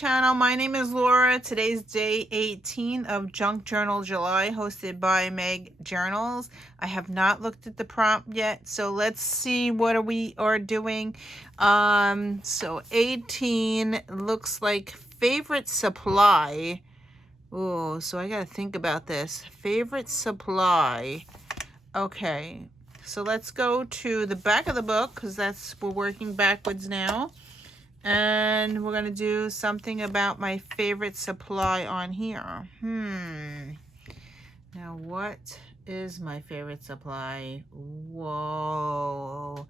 channel. My name is Laura. Today's day 18 of Junk Journal July, hosted by Meg Journals. I have not looked at the prompt yet, so let's see what we are doing. So 18 looks like favorite supply. Oh, so I gotta think about this. Favorite supply. Okay, so let's go to the back of the book, because we're working backwards now. And we're going to do something about my favorite supply on here. Now, what is my favorite supply? Whoa.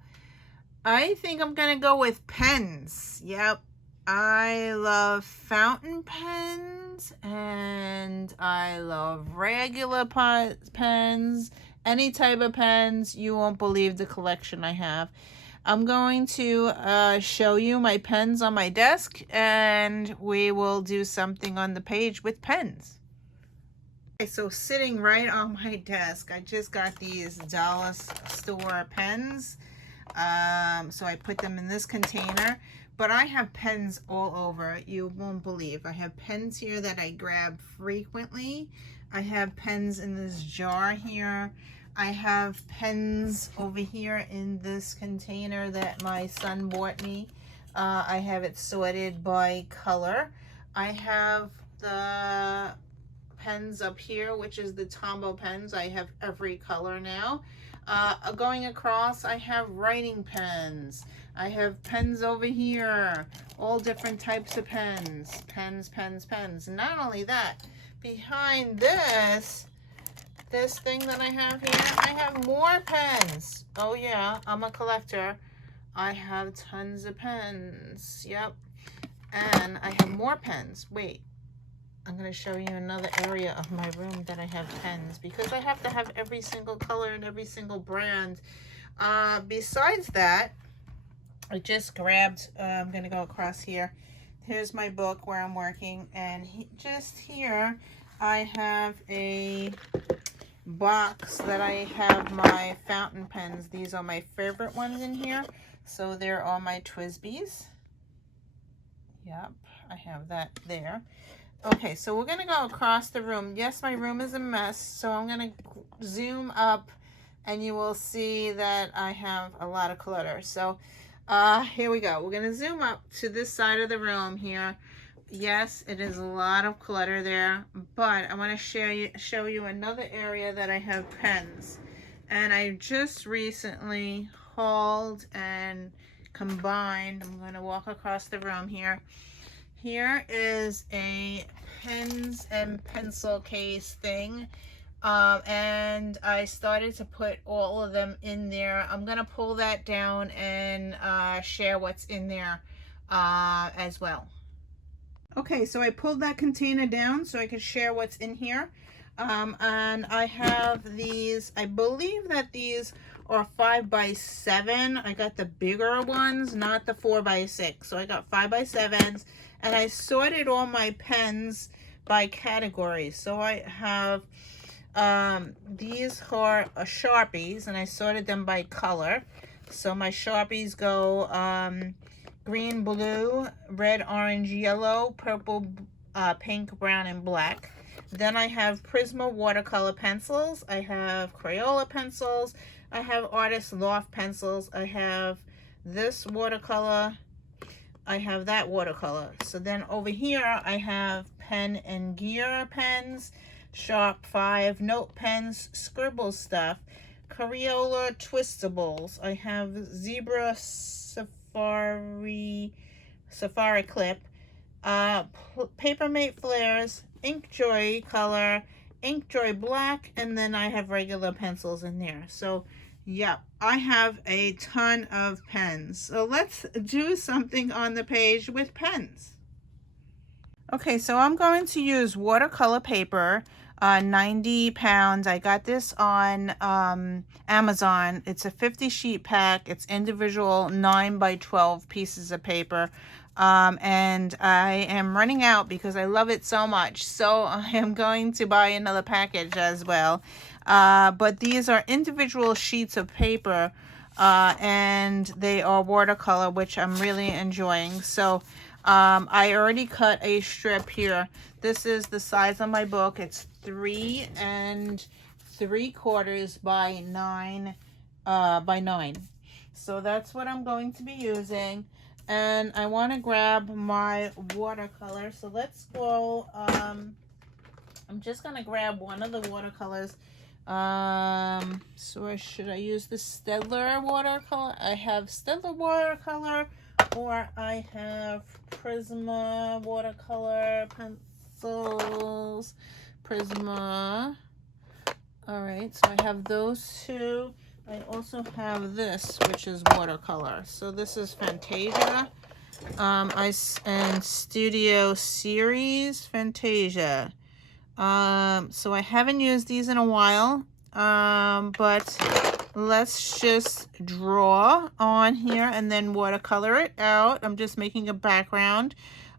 I think I'm going to go with pens. Yep. I love fountain pens and I love regular pens. Any type of pens. You won't believe the collection I have. I'm going to show you my pens on my desk, and we will do something on the page with pens. Okay, so sitting right on my desk, I just got these dollar store pens. So I put them in this container, but I have pens all over. You won't believe. I have pens here that I grab frequently. I have pens in this jar here. I have pens over here in this container that my son bought me. I have it sorted by color. I have the pens up here, which is the Tombow pens. I have every color now. Going across, I have writing pens. I have pens over here. All different types of pens. Pens. Not only that, behind this thing that I have here, I have more pens. Oh yeah, I'm a collector. I have tons of pens. Yep. And I have more pens. Wait, I'm going to show you another area of my room that I have pens, because I have to have every single color and every single brand. Besides that, I just grabbed, I'm going to go across here. Here's my book where I'm working, and just here I have a box that I have my fountain pens. These are my favorite ones in here. So there are my TWSBIs. Yep, I have that there. Okay, so we're gonna go across the room. Yes, my room is a mess, so I'm gonna zoom up and you will see that I have a lot of clutter. So here we go. We're gonna zoom up to this side of the room here. Yes, it is a lot of clutter there, but I want to show you another area that I have pens. And I just recently hauled and combined. I'm going to walk across the room here. Here is a pens and pencil case thing. And I started to put all of them in there. I'm going to pull that down and share what's in there as well. Okay, so I pulled that container down so I could share what's in here. And I have these, I believe that these are 5x7. I got the bigger ones, not the 4x6. So I got 5x7s, and I sorted all my pens by category. So I have, these are Sharpies, and I sorted them by color. So my Sharpies go, green, blue, red, orange, yellow, purple, pink, brown, and black. Then I have Prisma watercolor pencils. I have Crayola pencils. I have Artist Loft pencils. I have this watercolor. I have that watercolor. So then over here I have Pen and Gear pens, Sharp 5 note pens, Scribble stuff, Crayola twistables. I have Zebra Safari clip, Papermate flares, Inkjoy color, Inkjoy black, and then I have regular pencils in there. So yeah, I have a ton of pens. So let's do something on the page with pens. Okay, so I'm going to use watercolor paper, 90 pounds. I got this on Amazon. It's a 50 sheet pack. It's individual 9x12 pieces of paper. And I am running out because I love it so much. So I am going to buy another package as well. But these are individual sheets of paper, and they are watercolor, which I'm really enjoying. So I already cut a strip here. This is the size of my book. It's 3 3/4 by 9 by 9. So that's what I'm going to be using. And I want to grab my watercolor. So let's go. I'm just going to grab one of the watercolors. So should I use the Staedtler watercolor? I have Staedtler watercolor, or I have Prisma watercolor pencils. Prisma. All right, so I have those two. I also have this, which is watercolor. So this is Fantasia. And Studio Series Fantasia. So I haven't used these in a while. But let's just draw on here and then watercolor it out. I'm just making a background.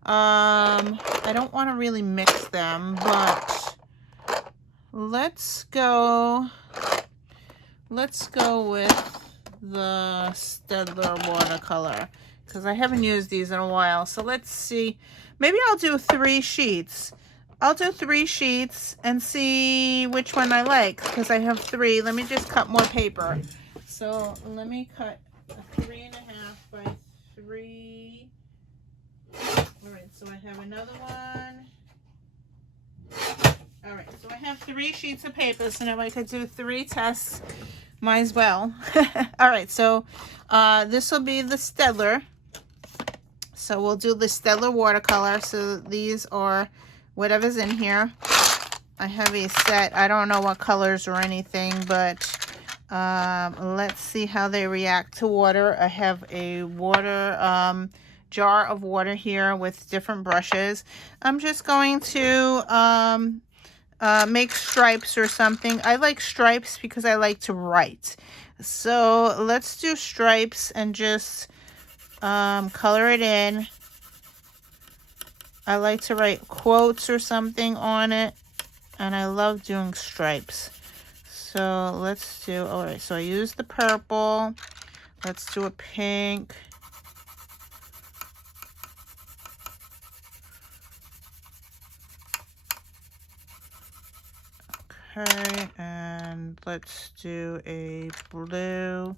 I don't want to really mix them, but let's go with the Staedtler watercolor because I haven't used these in a while. So let's see. Maybe I'll do 3 sheets. I'll do 3 sheets and see which one I like because I have 3. Let me just cut more paper. So let me cut a 3.5 by 3. All right, so I have another one. All right, so I have 3 sheets of paper, so now I could do 3 tests. Might as well. All right, so this will be the Staedtler. So we'll do the Staedtler watercolor. So these are whatever's in here. I have a set. I don't know what colors or anything, but let's see how they react to water. I have a water jar of water here with different brushes. I'm just going to make stripes or something. I like stripes because I like to write. So let's do stripes and just color it in. I like to write quotes or something on it, and I love doing stripes. So let's do, all right, so I use the purple. Let's do a pink. Okay, and let's do a blue.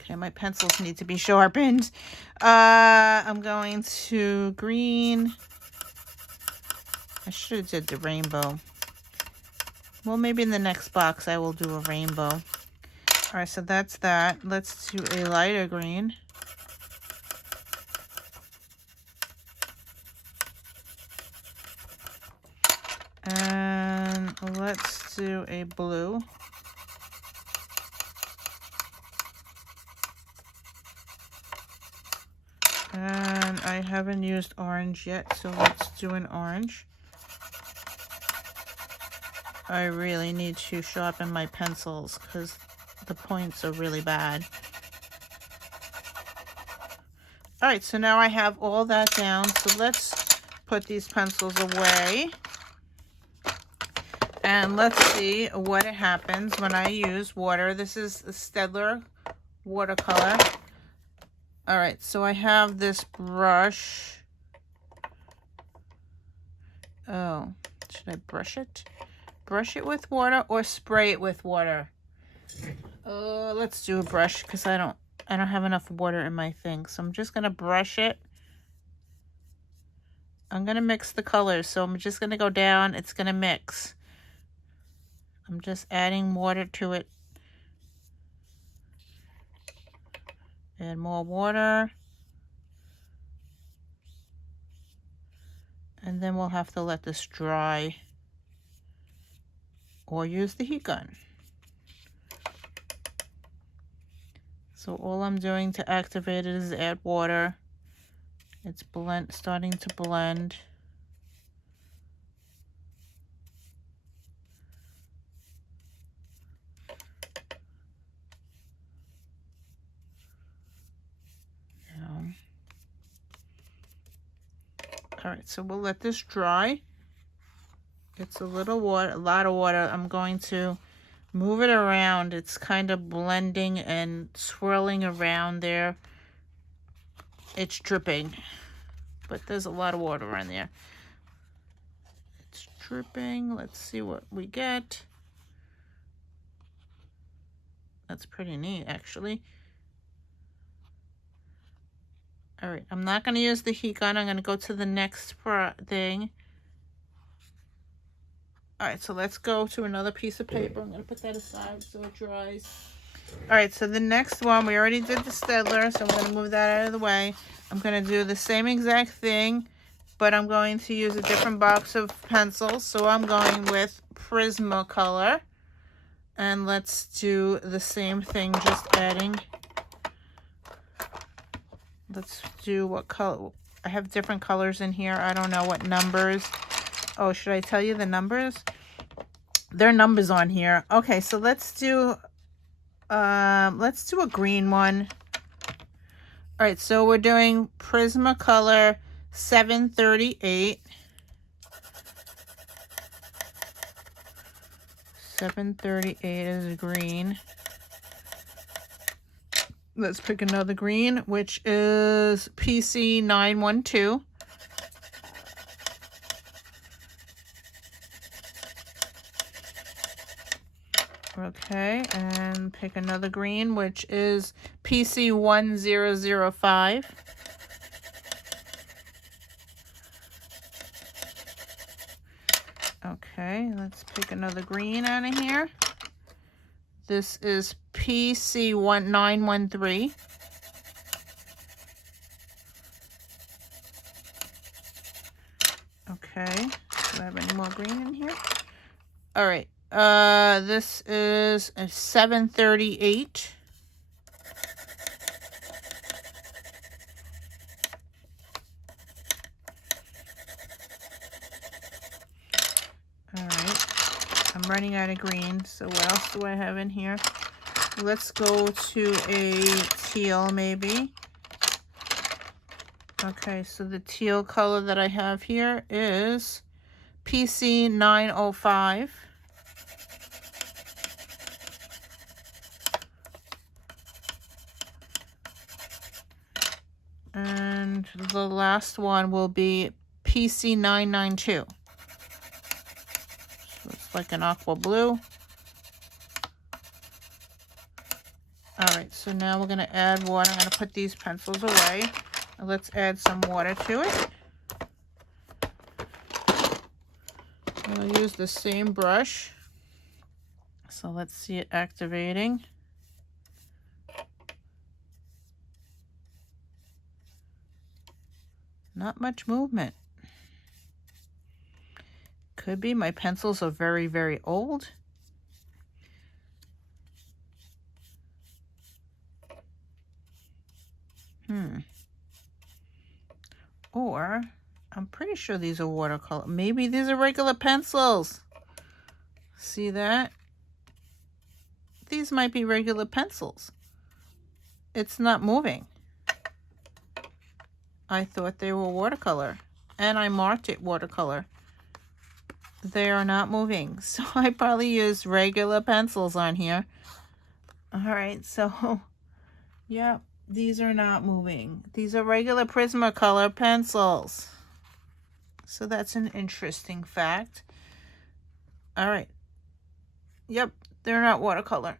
Okay, my pencils need to be sharpened. I'm going to green. I should have did the rainbow. Well, maybe in the next box I will do a rainbow. All right, so that's that. Let's do a lighter green. And let's do a blue. And I haven't used orange yet, so let's do an orange. I really need to sharpen my pencils because the points are really bad. All right, so now I have all that down. So let's put these pencils away. And let's see what happens when I use water. This is the Staedtler watercolor. All right, so I have this brush. Oh, should I brush it? Brush it with water or spray it with water? Let's do a brush because I don't have enough water in my thing. So I'm just gonna brush it. I'm gonna mix the colors. So I'm just gonna go down. It's gonna mix. I'm just adding water to it. Add more water. And then we'll have to let this dry or use the heat gun. So all I'm doing to activate it is add water. It's starting to blend. All right, so we'll let this dry. It's a little water, a lot of water. I'm going to move it around. It's kind of blending and swirling around there. It's dripping, but there's a lot of water on there. It's dripping. Let's see what we get. That's pretty neat, actually. All right, I'm not going to use the heat gun. I'm going to go to the next thing. All right, so let's go to another piece of paper. I'm going to put that aside so it dries. All right, so the next one, we already did the Staedtler, so I'm going to move that out of the way. I'm going to do the same exact thing, but I'm going to use a different box of pencils. So I'm going with Prismacolor. And let's do the same thing, just adding. Let's do what color. I have different colors in here. I don't know what numbers. Oh, should I tell you the numbers? There are numbers on here. Okay, so let's do a green one. All right, so we're doing Prismacolor 738. 738 is green. Let's pick another green, which is PC 912. Okay, and pick another green, which is PC 1005. Okay, let's pick another green out of here. This is PC 913. Okay, do I have any more green in here? All right, this is a 738. All right, I'm running out of green, so what else do I have in here? Let's go to a teal, maybe. Okay, so the teal color that I have here is PC 905. And the last one will be PC 992. So it's like an aqua blue. All right, so now we're going to add water. I'm going to put these pencils away. And let's add some water to it. I'll use the same brush. So let's see it activating. Not much movement. Could be my pencils are very, very old. Or I'm pretty sure these are watercolor. Maybe these are regular pencils. See that? These might be regular pencils. It's not moving. I thought they were watercolor, and I marked it watercolor. They are not moving, so I probably used regular pencils on here. All right, so yeah, these are not moving. These are regular Prismacolor pencils. So that's an interesting fact. All right. Yep, they're not watercolor.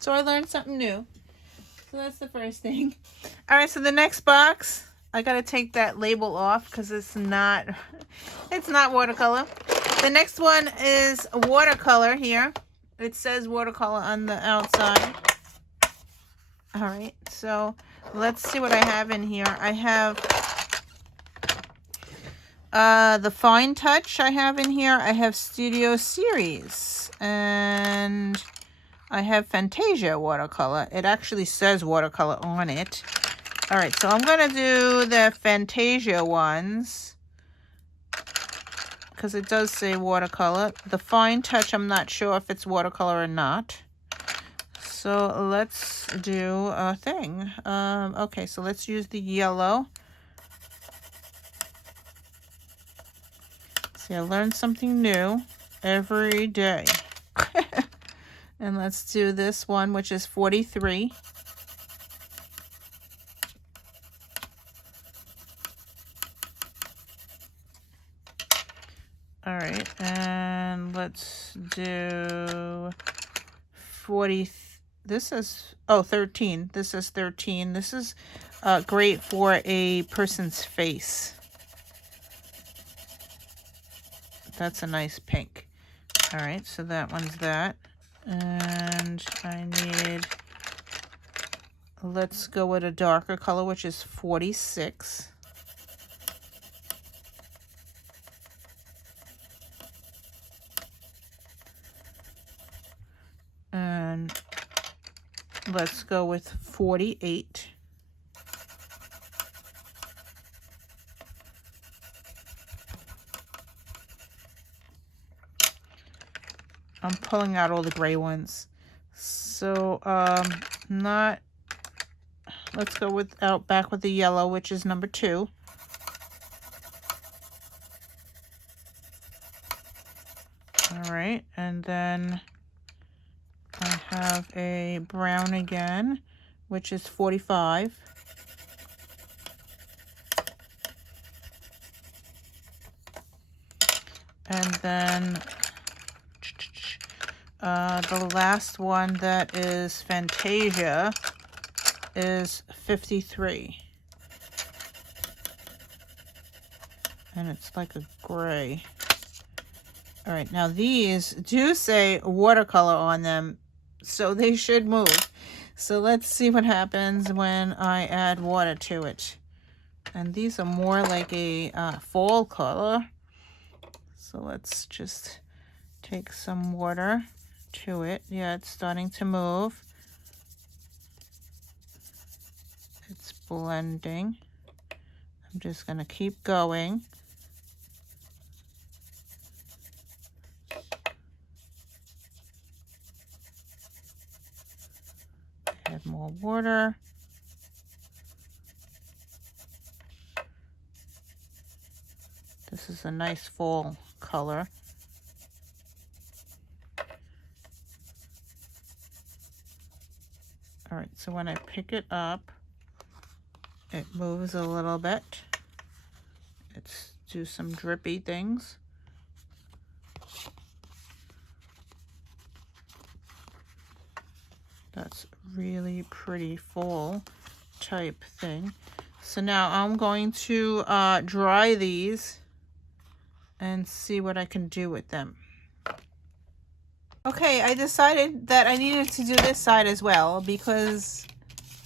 So I learned something new. So that's the first thing. All right, so the next box, I got to take that label off because it's not watercolor. The next one is watercolor here. It says watercolor on the outside. All right, so let's see what I have in here. I have the Fine Touch I have in here. I have Studio Series, and I have Fantasia watercolor. It actually says watercolor on it. All right, so I'm going to do the Fantasia ones because it does say watercolor. The Fine Touch, I'm not sure if it's watercolor or not. So let's do a thing. Okay, so let's use the yellow. See, I learned something new every day. And let's do this one, which is 43. All right, and let's do 40. This is, oh, 13. This is 13. This is great for a person's face. That's a nice pink. All right, so that one's that. And I need, let's go with a darker color, which is 46. And let's go with 48. I'm pulling out all the gray ones. So, let's go back with the yellow, which is number 2. All right, and then I have a brown again, which is 45. And then the last one that is Fantasia is 53. And it's like a gray. All right, now these do say watercolor on them, so they should move. So let's see what happens when I add water to it. And these are more like a fall color. So let's just take some water to it. Yeah, it's starting to move. It's blending. I'm just going to keep going. Add more water. This is a nice fall color. All right, so when I pick it up, it moves a little bit. Let's do some drippy things. That's really pretty fall type thing. So now I'm going to dry these and see what I can do with them. Okay, I decided that I needed to do this side as well because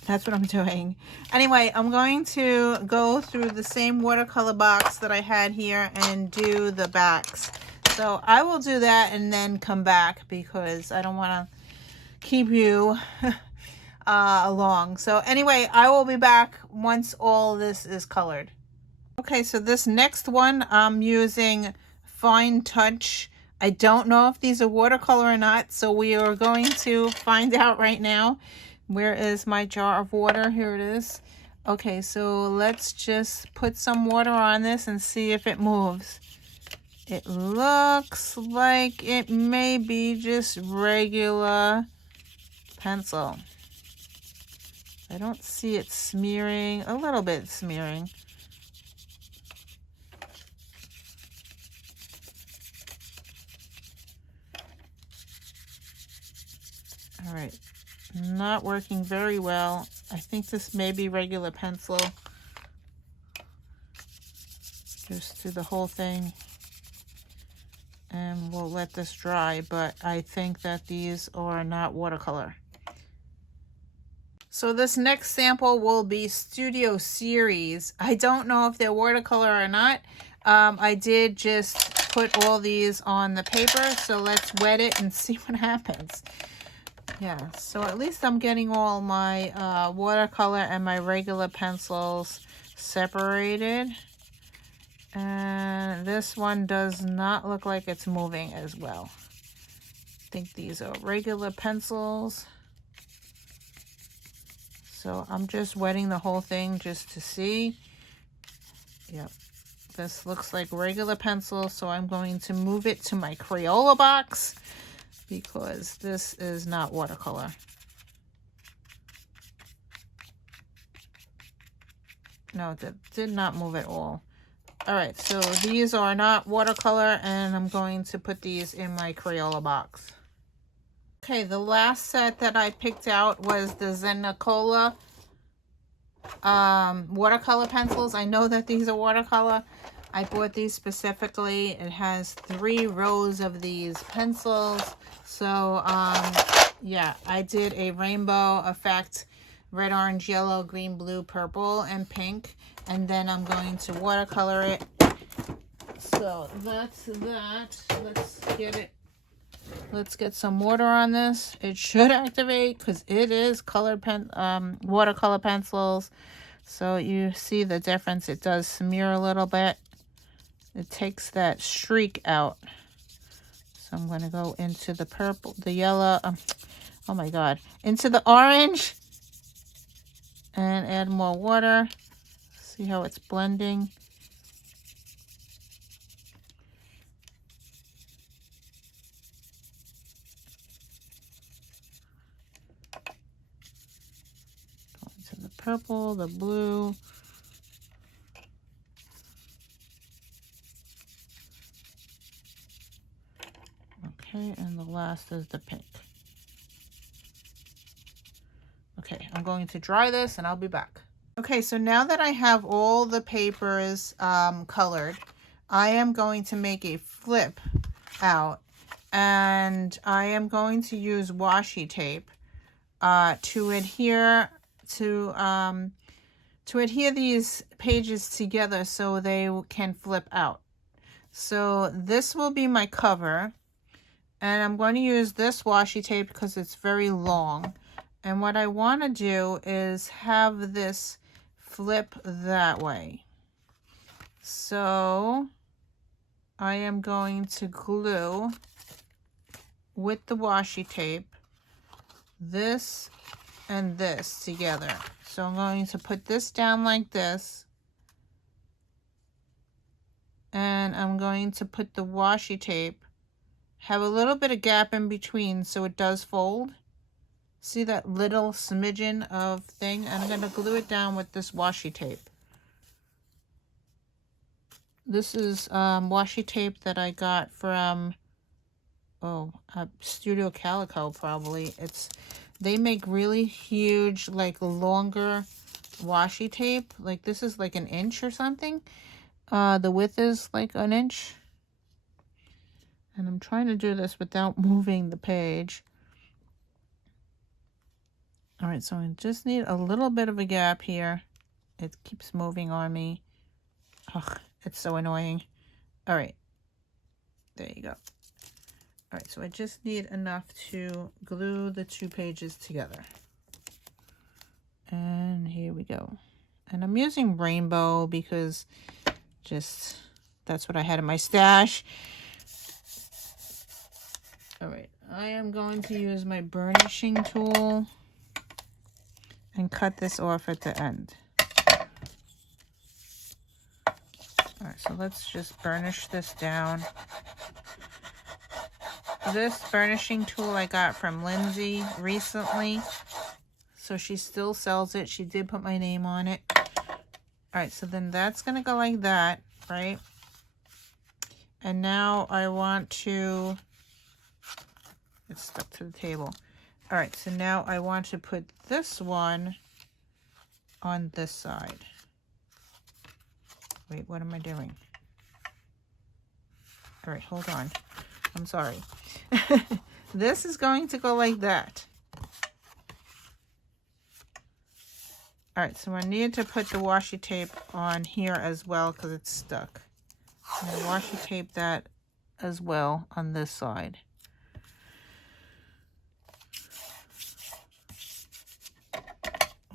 that's what I'm doing. Anyway, I'm going to go through the same watercolor box that I had here and do the backs. So I will do that and then come back because I don't want to keep you along. So anyway, I will be back once all this is colored. Okay, so this next one I'm using Fine Touch. I don't know if these are watercolor or not, so we are going to find out right now. Where is my jar of water? Here it is. Okay, so let's just put some water on this and see if it moves. It looks like it may be just regular pencil. I don't see it smearing, a little bit smearing. All right, not working very well. I think this may be regular pencil. Just do the whole thing and we'll let this dry, but I think that these are not watercolor. So this next sample will be Studio Series. I don't know if they're watercolor or not. I did just put all these on the paper, so let's wet it and see what happens. Yeah, so at least I'm getting all my watercolor and my regular pencils separated. And this one does not look like it's moving as well. I think these are regular pencils. So I'm just wetting the whole thing just to see. Yep, this looks like regular pencil, so I'm going to move it to my Crayola box because this is not watercolor. No, it did not move at all. All right, so these are not watercolor, and I'm going to put these in my Crayola box. Okay, the last set that I picked out was the zenacolour watercolor pencils. I know that these are watercolor. I bought these specifically. It has 3 rows of these pencils. So, yeah, I did a rainbow effect, red, orange, yellow, green, blue, purple, and pink. And then I'm going to watercolor it. So that's that. Let's get it. Let's get some water on this. It should activate because it is colored watercolor pencils. So you see the difference. It does smear a little bit. It takes that streak out. So I'm going to go into the purple, the yellow, oh my God, into the orange and add more water. See how it's blending. Go into the purple, the blue. Okay, and the last is the pink. Okay, I'm going to dry this and I'll be back. Okay, so now that I have all the papers colored, I am going to make a flip out, and I am going to use washi tape to adhere these pages together so they can flip out. So this will be my cover. And I'm going to use this washi tape because it's very long. And what I want to do is have this flip that way. So I am going to glue with the washi tape this and this together. So I'm going to put this down like this. And I'm going to put the washi tape, have a little bit of gap in between so it does fold. See that little smidgen of thing? And I'm going to glue it down with this washi tape. This is washi tape that I got from Studio Calico probably. They make really huge, like longer washi tape. Like this is like 1 inch or something. The width is like 1 inch. And I'm trying to do this without moving the page. All right, so I just need a little bit of a gap here. It keeps moving on me. Ugh, it's so annoying. All right, there you go. All right, so I just need enough to glue the 2 pages together. And here we go. And I'm using rainbow because that's what I had in my stash. All right, I am going to use my burnishing tool and cut this off at the end. All right, so let's just burnish this down. This burnishing tool I got from Lindsay recently, so she still sells it. She did put my name on it. All right, so then that's gonna go like that, right? And now I want to, it's stuck to the table. All right, so now I want to put this one on this side. Wait, what am I doing? All right, hold on. I'm sorry. This is going to go like that. All right, so I need to put the washi tape on here as well because it's stuck. I'm going to washi tape that as well on this side.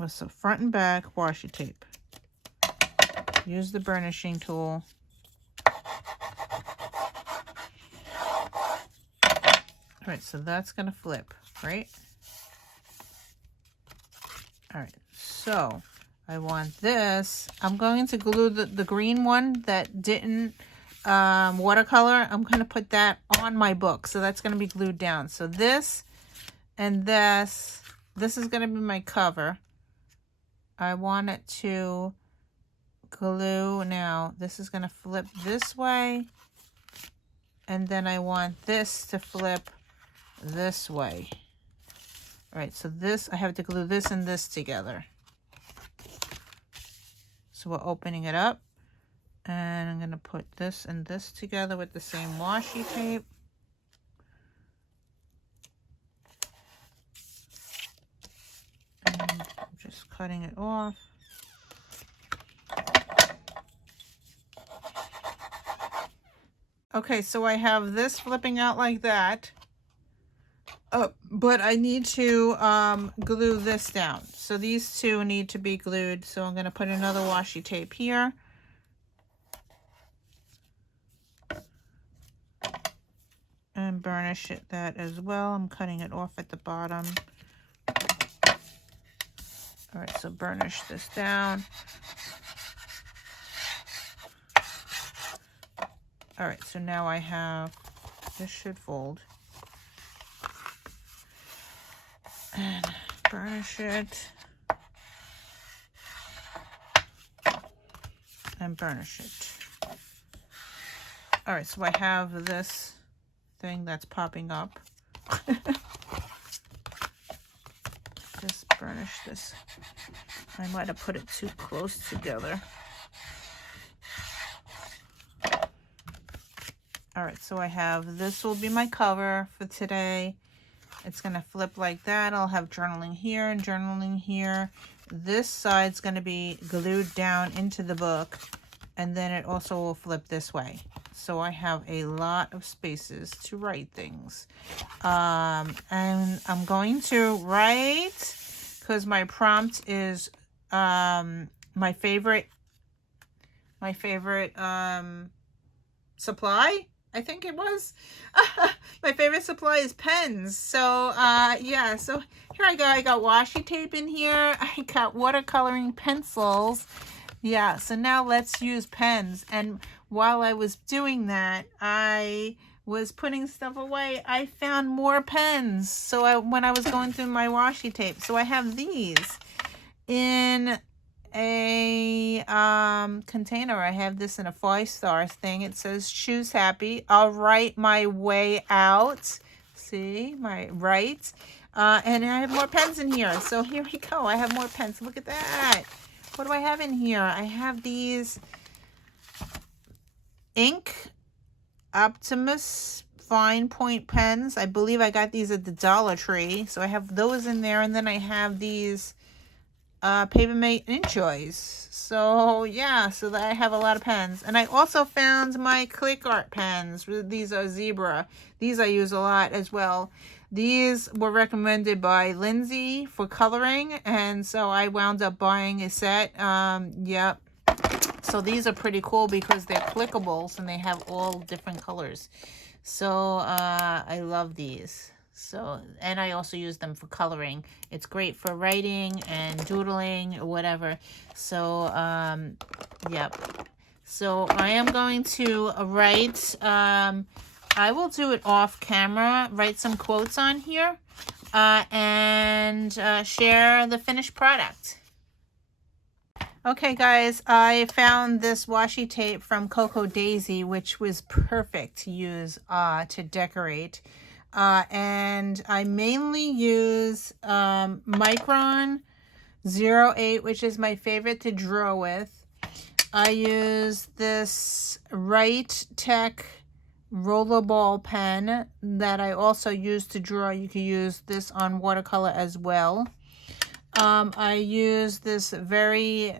So front and back washi tape. Use the burnishing tool. All right, so that's going to flip, right? All right, so I want this. I'm going to glue the green one that didn't watercolor. I'm going to put that on my book. So that's going to be glued down. So this and this is going to be my cover. I want it to glue now. This is going to flip this way. And then I want this to flip this way. All right, so this, I have to glue this and this together. So we're opening it up. And I'm going to put this and this together with the same washi tape. And I'm just cutting it off. Okay, so I have this flipping out like that. But I need to glue this down. So these two need to be glued. So I'm going to put another washi tape here. And burnish it that as well. I'm cutting it off at the bottom. All right, so burnish this down. All right, so now I have, this should fold. And burnish it. And burnish it. All right, so I have this thing that's popping up. Just burnish this. I might have put it too close together. All right, so I have, this will be my cover for today. It's going to flip like that. I'll have journaling here and journaling here. This side's going to be glued down into the book, and then it also will flip this way. So I have a lot of spaces to write things. And I'm going to write, because my prompt is my favorite supply. I think it was. My favorite supply is pens. So, yeah. So here I go. I got washi tape in here. I got watercoloring pencils. Yeah. So now let's use pens. And while I was doing that, I was putting stuff away. I found more pens. So when I was going through my washi tape. So I have these in a container. I have this in a 5-star thing. It says choose happy. I'll write my way out. See my right. And I have more pens in here. So here we go. I have more pens. Look at that. What do I have in here? I have these ink Optimus fine point pens. I believe I got these at the Dollar Tree. So I have those in there. And then I have these Papermate Enjoys. So yeah, so that I have a lot of pens. And I also found my clickart pens. These are zebra. These I use a lot as well. These were recommended by Lindsay for coloring, and so I wound up buying a set. Yep. So these are pretty cool because they're clickables and they have all different colors. So I love these. So, and I also use them for coloring. It's great for writing and doodling or whatever. So, yep. So I am going to write, I will do it off camera, write some quotes on here, and share the finished product. Okay guys, I found this washi tape from Coco Daisy, which was perfect to use to decorate. And I mainly use Micron 08, which is my favorite to draw with. I use this Writech rollerball pen that I also use to draw. You can use this on watercolor as well. I use this very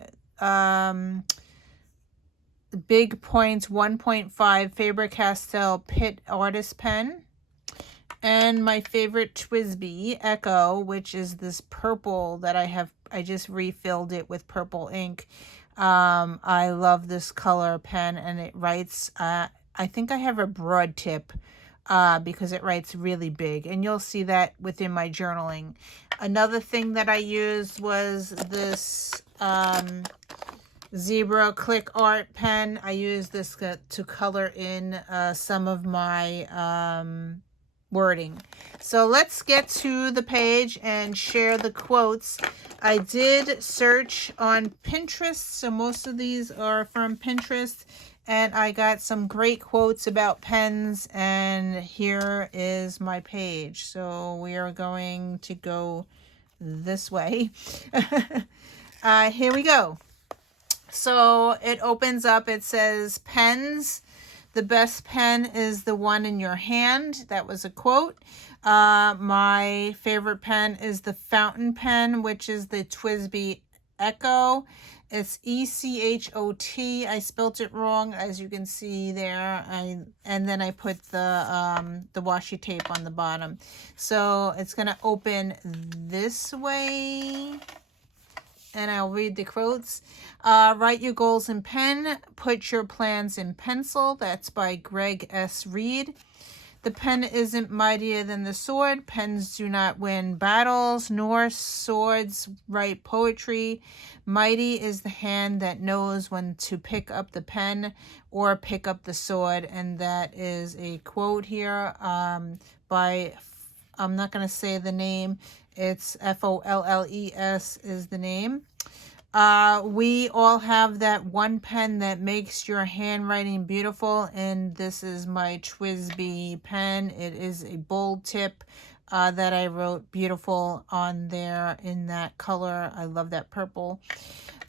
big point 1.5 Faber-Castell Pitt Artist Pen. And my favorite TWSBI Echo, which is this purple that I just refilled it with purple ink. I love this color pen, and it writes, I think I have a broad tip because it writes really big, and you'll see that within my journaling. Another thing that I used was this zebra clickart pen. I use this to color in some of my wording. So let's get to the page and share the quotes. I did search on Pinterest, so most of these are from Pinterest, and I got some great quotes about pens, and here is my page. So we are going to go this way. Here we go. So it opens up, it says, pens, the best pen is the one in your hand. That was a quote. My favorite pen is the fountain pen, which is the TWSBI Echo. It's ECHOT. I spelt it wrong, as you can see there. And then I put the washi tape on the bottom. So it's going to open this way. And I'll read the quotes. Write your goals in pen. Put your plans in pencil. That's by Greg S. Reed. The pen isn't mightier than the sword. Pens do not win battles, nor swords write poetry. Mighty is the hand that knows when to pick up the pen or pick up the sword. And that is a quote here by, I'm not going to say the name. It's Folles is the name. We all have that one pen that makes your handwriting beautiful, and this is my TWSBI pen. It is a bold tip that I wrote beautiful on there in that color. I love that purple.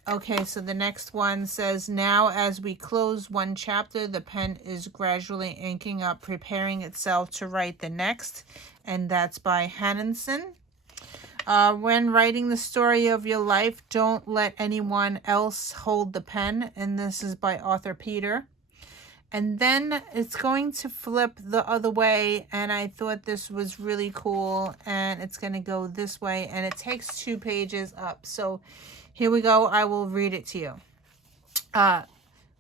Okay, so the next one says, now as we close one chapter, the pen is gradually inking up, preparing itself to write the next, and that's by Hannenson. When writing the story of your life, don't let anyone else hold the pen. And this is by Author Peter. And then it's going to flip the other way. And I thought this was really cool. And it's going to go this way. And it takes 2 pages up. So here we go. I will read it to you.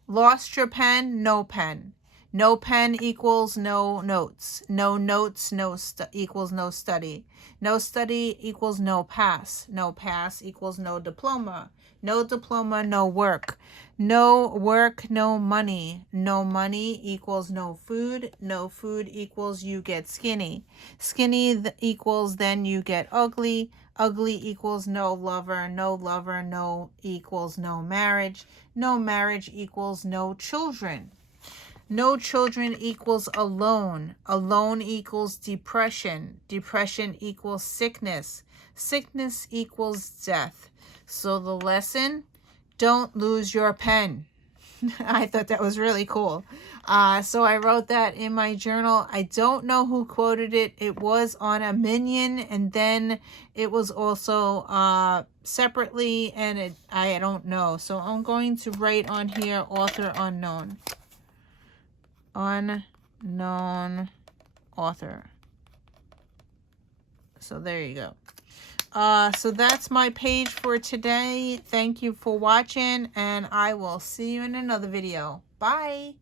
Lost your pen? No pen. No pen equals no notes. No notes equals no study. No study equals no pass. No pass equals no diploma. No diploma, no work. No work, no money. No money equals no food. No food equals you get skinny. Skinny equals then you get ugly. Ugly equals no lover. No lover, no equals no marriage. No marriage equals no children. No children equals alone. Alone equals depression. Depression equals sickness. Sickness equals death. So the lesson, don't lose your pen. I thought that was really cool. So I wrote that in my journal. I don't know who quoted it. It was on a Minion, and then it was also separately, and I don't know. So I'm going to write on here, author unknown. Unknown author. So there you go. So that's my page for today. Thank you for watching, and I will see you in another video. Bye.